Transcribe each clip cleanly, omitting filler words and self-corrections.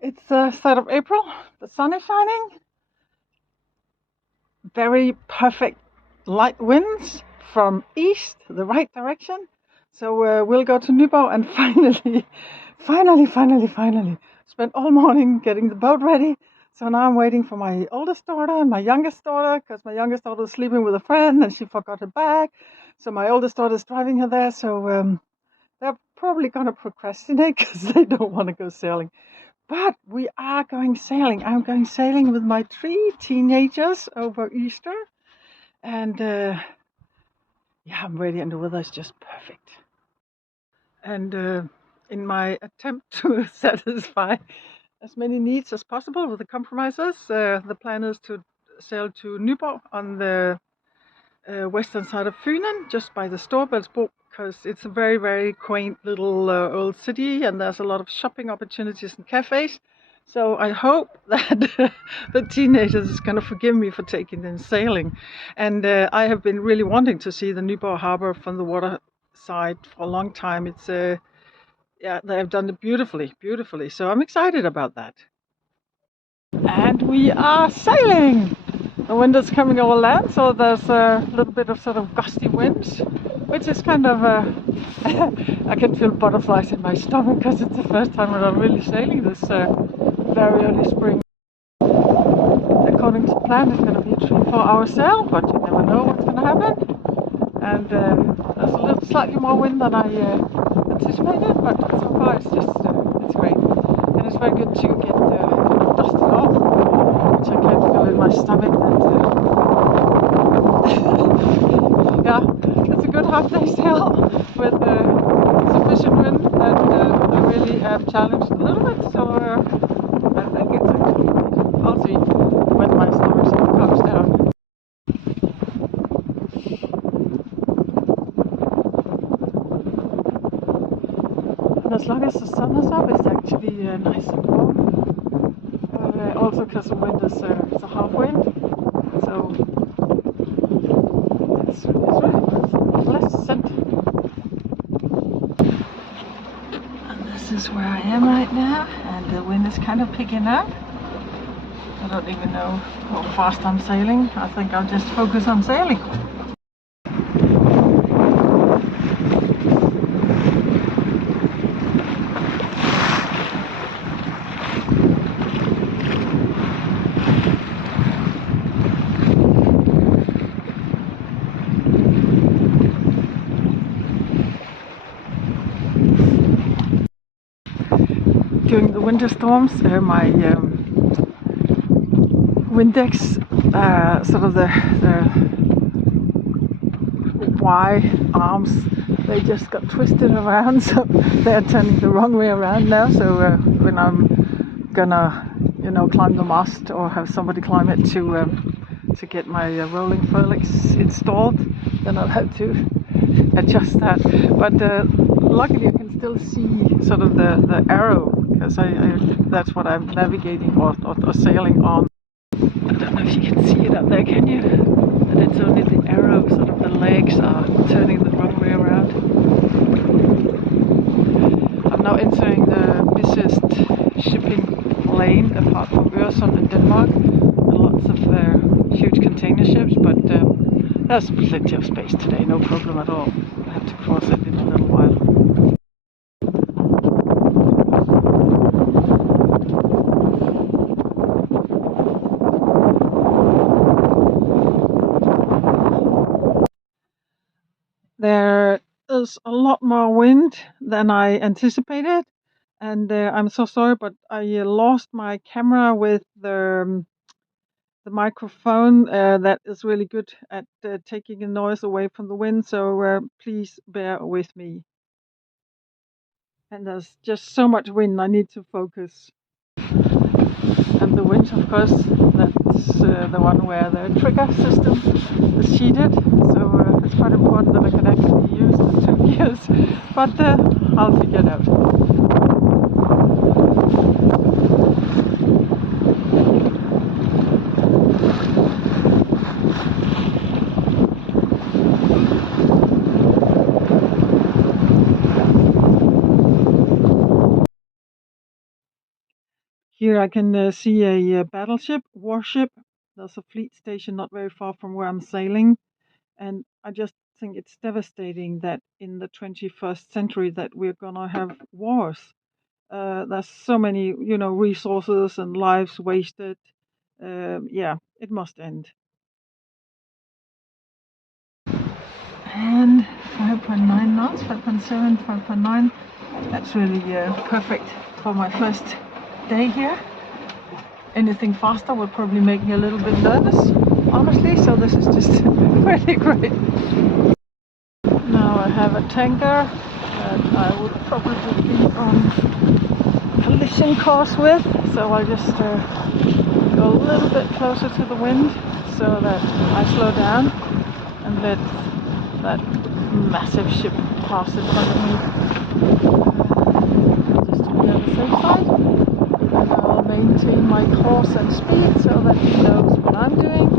It's the start of April. The sun is shining. Very perfect light winds from east, the right direction. So we'll go to Nyborg and finally, spent all morning getting the boat ready. So now I'm waiting for my oldest daughter and my youngest daughter because my youngest daughter is sleeping with a friend and she forgot her bag. So my oldest daughter is driving her there. So they're probably going to procrastinate because they don't want to go sailing. But we are going sailing. I'm going sailing with my 3 teenagers over Easter. And yeah, I'm ready, and the weather is just perfect. And in my attempt to satisfy as many needs as possible with the compromises, the plan is to sail to Nyborg on the western side of Funen, just by the Storebælt, because it's a very, very quaint little old city, and there's a lot of shopping opportunities and cafes. So I hope that the teenagers is going to forgive me for taking them sailing. And I have been really wanting to see the Nyborg harbor from the water side for a long time. It's yeah, they have done it beautifully, beautifully. So I'm excited about that. And we are sailing. The wind is coming over land, so there's a little bit of sort of gusty winds, which is kind of I can feel butterflies in my stomach because it's the first time that I'm really sailing this very early spring. According to plan, it's going to be a 3-4 hour sail, but you never know what's going to happen. And there's a little slightly more wind than I anticipated, but so far it's just it's great, and it's very good to get dusted off, which I can feel in my stomach. That yeah, it's a good half-day sail with sufficient wind, and I really am challenged a little bit. So I think it's actually great. I'll see when my stomach sort of calms down. And as long as the sun is up, it's actually nice and warm. Also, because the wind is it's a half wind, so it's really pleasant. And this is where I am right now, and the wind is kind of picking up. I don't even know how fast I'm sailing. I think I'll just focus on sailing. During the winter storms, my Windex, sort of the Y arms, they just got twisted around, so they're turning the wrong way around now. So when I'm gonna, climb the mast or have somebody climb it to get my rolling furlix installed, then I'll have to adjust that. But luckily, I can still see sort of the arrow, because that's what I'm navigating or sailing on. I don't know if you can see it up there, can you? And it's only the arrow, sort of the legs are turning the wrong way around. I'm now entering the busiest shipping lane apart from Øresund in Denmark. And lots of huge container ships, but there's plenty of space today, no problem at all. I have to cross it in a little while. There is a lot more wind than I anticipated, and I'm so sorry, but I lost my camera with the microphone that is really good at taking the noise away from the wind, so please bear with me. And there's just so much wind, I need to focus. And the winch, of course, that's the one where the trigger system is sheeted, so it's quite important that I can actually use the 2 gears, but I'll figure it out. Here I can see a battleship, warship. There's a fleet station not very far from where I'm sailing, and I just think it's devastating that in the 21st century that we're gonna have wars. There's so many, resources and lives wasted. Yeah, it must end. And 5.9 knots, 5.7, 5.9. That's really perfect for my first day here. Anything faster would probably make me a little bit nervous, honestly, so this is just really great. Now I have a tanker that I would probably be on collision course with, so I'll just go a little bit closer to the wind so that I slow down and let that massive ship pass in front of me, just to be on the safe side. And I'll maintain my course and speed so that he knows what I'm doing.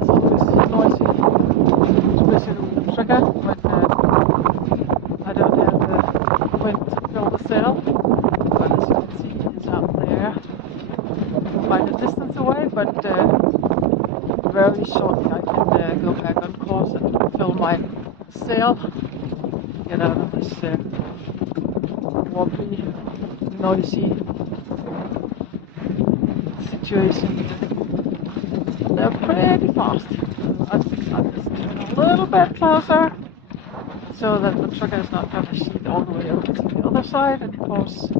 It's always noisy, especially with the trigger when I don't have the wind to fill the sail. But as you can see, it's out there quite a distance away, but very shortly I can go back on course and fill my sail, get out of this wobbly, noisy situation. They're pretty fast. I think I'll just turn a little bit closer so that the trigger is not going to sheet all the way over to the other side and cause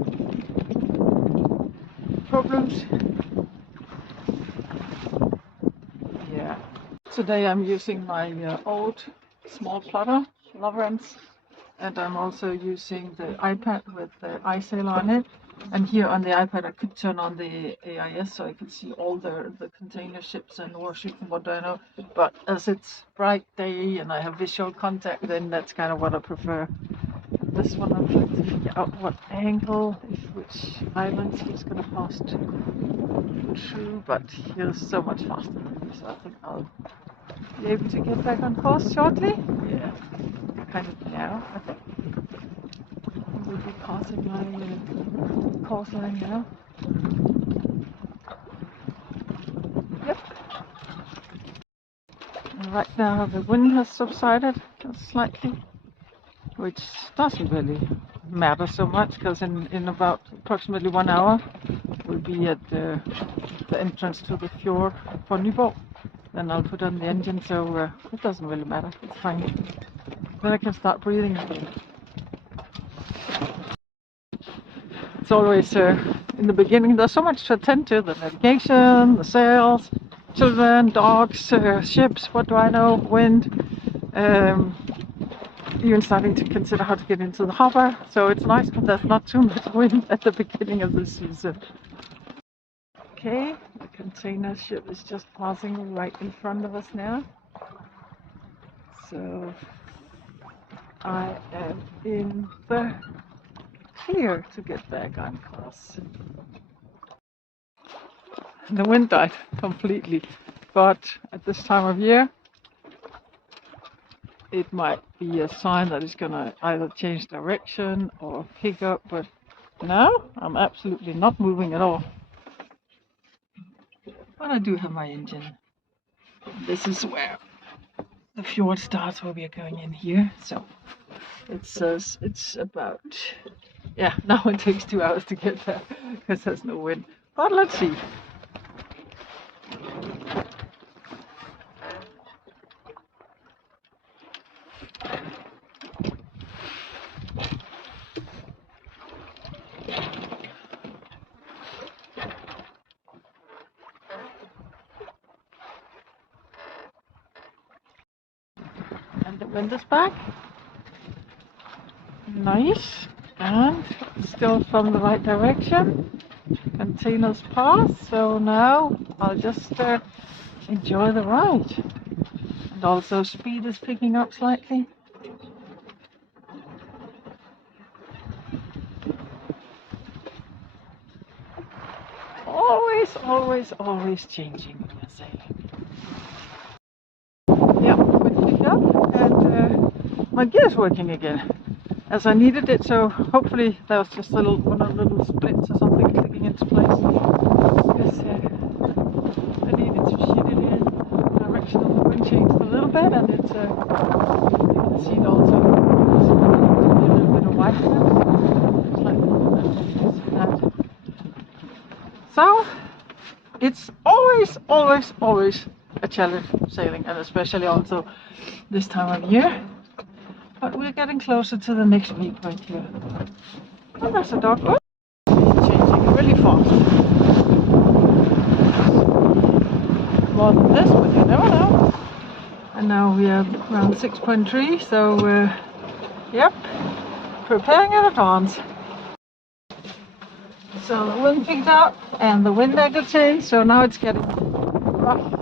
problems. Yeah. Today I'm using my old small plotter, Loverands, and I'm also using the iPad with the iSailor on it. And here on the iPad I could turn on the AIS so I could see all the container ships and warships and what do I know. But as it's bright day and I have visual contact, then that's kind of what I prefer. This one I'm trying to figure out what angle, which islands he's going to pass through, but he's so much faster than me, so I think I'll be able to get back on course shortly. Yeah, kind of now, I think. We'll be passing my course line now. Yep. And right now the wind has subsided just slightly, which doesn't really matter so much because in about approximately 1 hour we'll be at the entrance to the fjord for Nyborg. Then I'll put on the engine, so it doesn't really matter. It's fine. Then I can start breathing again. It's always in the beginning there's so much to attend to: the navigation, the sails, children, dogs, ships, what do I know, wind, even starting to consider how to get into the harbor. So it's nice when there's not too much wind at the beginning of the season. Okay, the container ship is just passing right in front of us now. So I am in the clear to get back on course. The wind died completely, but at this time of year it might be a sign that it's gonna either change direction or pick up, but now I'm absolutely not moving at all. But I do have my engine. This is where the fjord starts, where we are going in here. So it says it's about, yeah, now it takes 2 hours to get there because there's no wind. But let's see. And the wind is back. Nice. And still from the right direction. Containers pass. So now I'll just enjoy the ride. And also speed is picking up slightly. Always changing when you're sailing. Yeah, wind picked up and my gear's working again. as I needed it. So hopefully there was just one of the little splits or something clicking into place. Because I needed to sheet it in. The direction of the wind changed a little bit, and it's you can see it also. It's a little bit of white there. It's like that. So it's always a challenge sailing, and especially also this time of year. But we're getting closer to the next week right here. Oh, there's a dog. Oh, he's changing really fast. More than this, but you never know. And now we are around 6.3, so yep, preparing in advance. So the wind picked up and the wind angle changed, so now it's getting rough.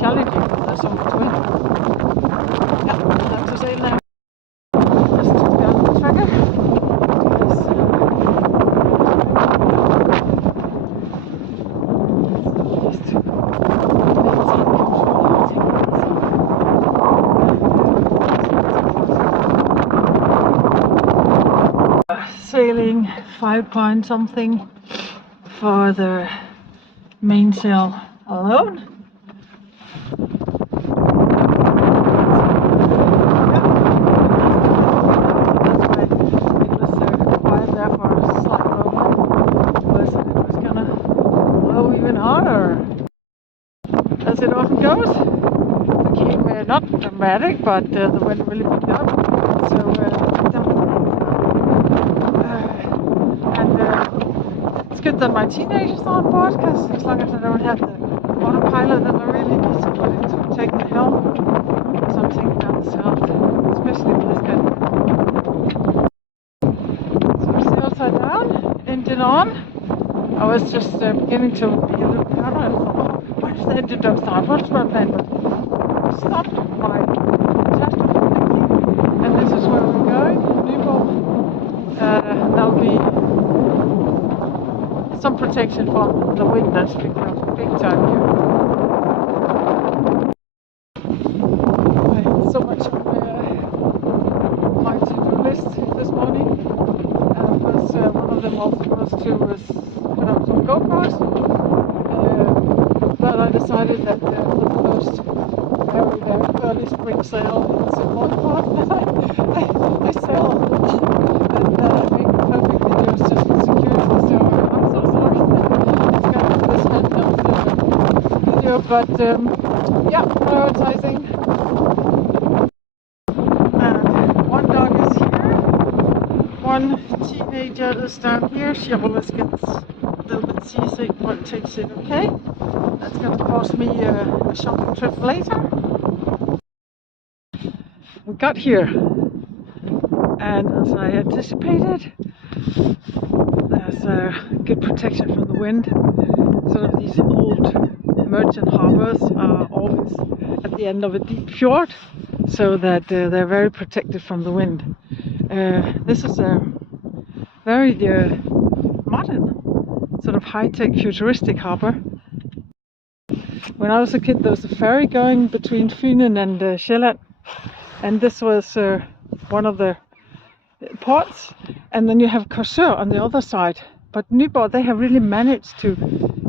Challenging when there's so much wind. Yeah, time to sail now. Just to get on the trigger. Sailing 5 point something for the mainsail alone. As it often goes, became not dramatic, but the wind really picked up. So it's good that my teenagers are on board, because as long as I don't have the autopilot, then I really need somebody to take the helm. So I'm taking down the sails, especially with this kind of wind. So sails are down, engine on. I was just beginning to be a little paranoid. I thought, oh, why does the engine don't start? What's my plan? But stopped my catastrophe thinking. And this is where we're going, Nyborg. There'll be some protection from the wind that's picking up big time here. So much on my to-do list this morning. And of course, one of them also was to put up some GoPros. But I decided that for the first very early spring sail, it's more important that I sail and make perfect videos just for security. So I'm so sorry that it's kind of this handheld video, but yeah, prioritizing. And one dog is here, one teenager is down here. She always gets a little bit seasick, but takes it okay. That's going to cost me a shopping trip later. We got here, and as I anticipated, there's good protection from the wind. Sort of these old merchant harbors are always at the end of a deep fjord, so that they're very protected from the wind. This is a very modern, sort of high-tech, futuristic harbor. When I was a kid, there was a ferry going between Funen and Sjælland, and this was one of the ports. And then you have Korsør on the other side. But Nyborg, they have really managed to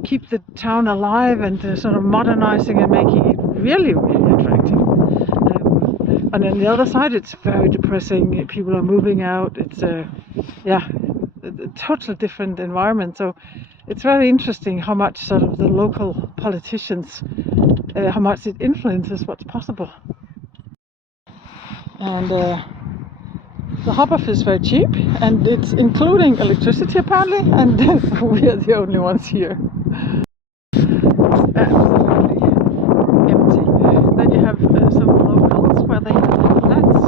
keep the town alive and sort of modernizing and making it really, really attractive. And on the other side, it's very depressing. People are moving out. It's a totally different environment. So it's very interesting how much sort of the local politicians, how much it influences what's possible. And the harbor is very cheap, and it's including electricity apparently, and we are the only ones here. It's absolutely empty. Then you have some locals where they have flats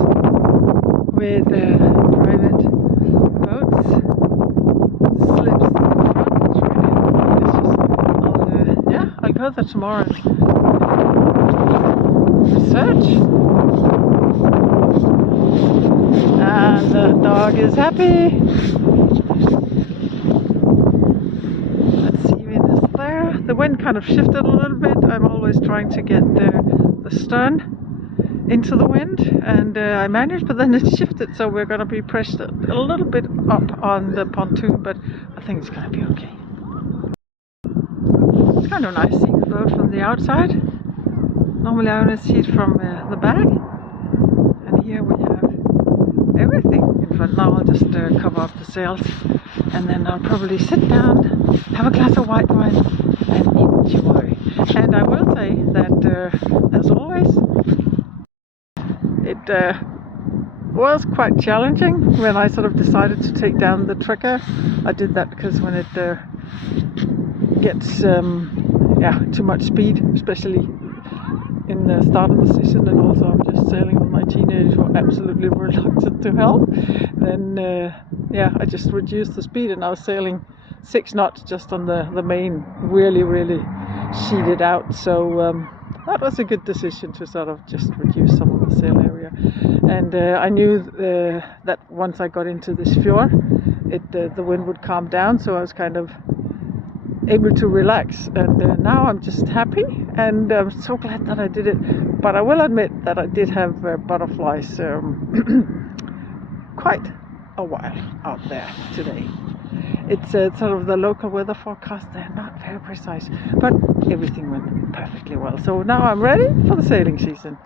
with private boats, slips in front. It's really delicious. I'll go there tomorrow and research. And the dog is happy. the wind kind of shifted a little bit. I'm always trying to get the stern into the wind, and I managed, but then it shifted, so we're going to be pressed a little bit up on the pontoon, but I think it's going to be okay. It's kind of nice seeing the boat from the outside. Normally I only see it from the back, and here we have everything in front. Now I'll just cover up the sails, and then I'll probably sit down, have a glass of white wine, and enjoy. And I will say that, as always, it was quite challenging when I sort of decided to take down the trigger. I did that because when it gets too much speed, especially in the start of the season, and also I'm just sailing with my teenagers who are absolutely reluctant to help, then I just reduced the speed, and I was sailing 6 knots just on the main, really sheeted out. So that was a good decision to sort of just reduce some of the sail area. And I knew that once I got into this fjord, the wind would calm down, so I was kind of able to relax, and now I'm just happy, and I'm so glad that I did it. But I will admit that I did have butterflies quite a while out there today. It's sort of the local weather forecast, they're not very precise, but everything went perfectly well. So now I'm ready for the sailing season.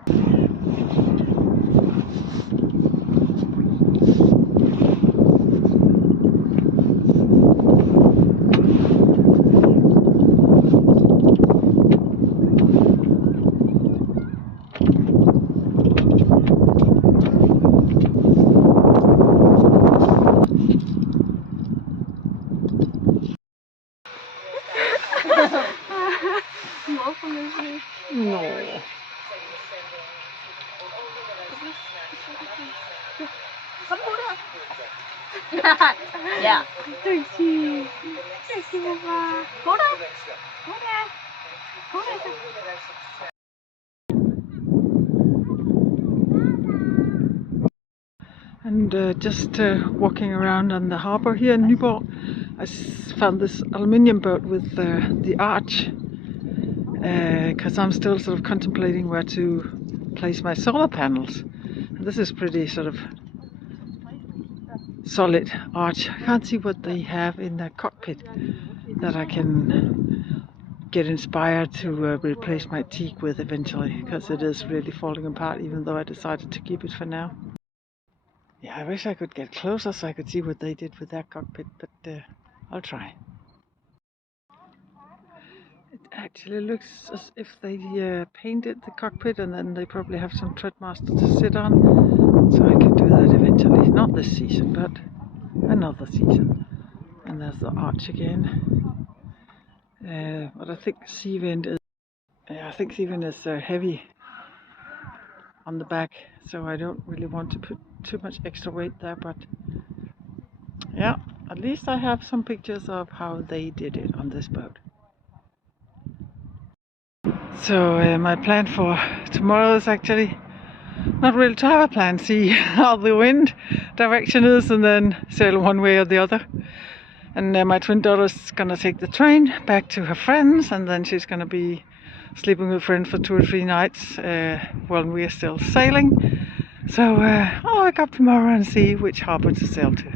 No. Ja. Dygtig. Dygtig, pappa. Gå da. Gå da. Gå da. And just walking around on the harbour here in Nyborg, I found this aluminium boat with the arch, because I'm still sort of contemplating where to place my solar panels. And this is pretty sort of solid arch. I can't see what they have in the cockpit that I can get inspired to replace my teak with eventually, because it is really falling apart, even though I decided to keep it for now. Yeah, I wish I could get closer so I could see what they did with their cockpit, but I'll try. It actually looks as if they painted the cockpit, and then they probably have some treadmaster to sit on, so I can do that eventually. Not this season, but another season. And there's the arch again. But I think Seawind is heavy on the back, so I don't really want to put too much extra weight there, but yeah, at least I have some pictures of how they did it on this boat. So my plan for tomorrow is actually not really to have a plan, see how the wind direction is, and then sail one way or the other. And my twin daughter's gonna take the train back to her friends, and then she's gonna be sleeping with friends for 2 or 3 nights while we're still sailing. So I'll wake up tomorrow and see which harbour to sail to.